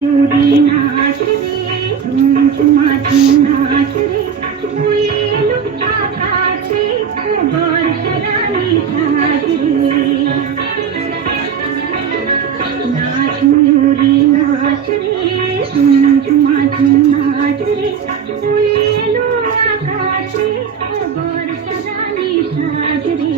চুরি নাচ রে ঝুমঝুমাঝি নাচ রে কোয়েল আকাশে বর্ষরানি সাজ রে নাচ ময়ূরী নাচ রে ঝুমঝুমাঝি নাচ রে কোয়েল আকাশে বর্ষরানি সাজ রে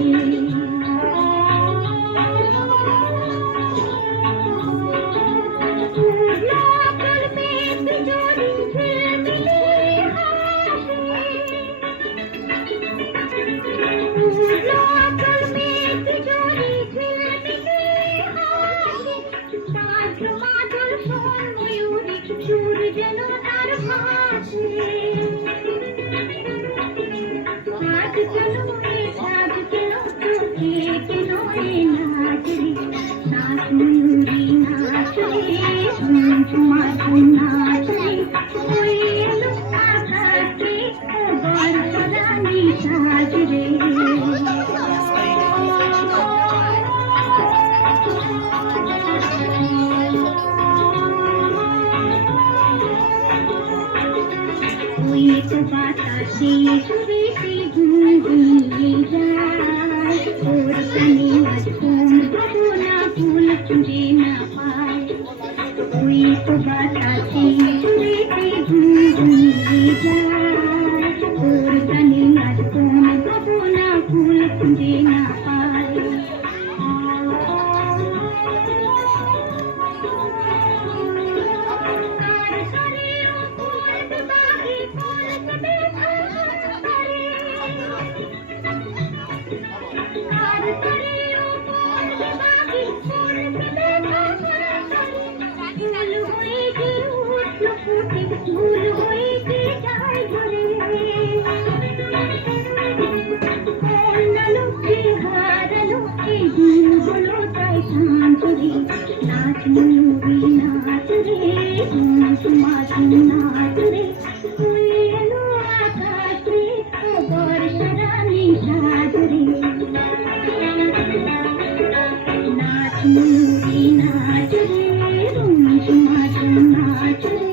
বাতাসে সুরেতে ঘুমিয়ে যায় ওর কানে আজ কোন ভাবনা ফুল খুঁজে না পায় ওই তো বাতাসে সুরেতে ঘুমিয়ে যায় ওর কানে আজ কোন ভাবনা ফুল খুঁজে না পায় नाच मयूरी नाच रे ঝুমঝুমাঝি নাচ রে কোয়েল আকাশে বর্ষরানি সাজ রে নাচ ময়ূরী নাচ রে ঝুমঝুমাঝি নাচ রে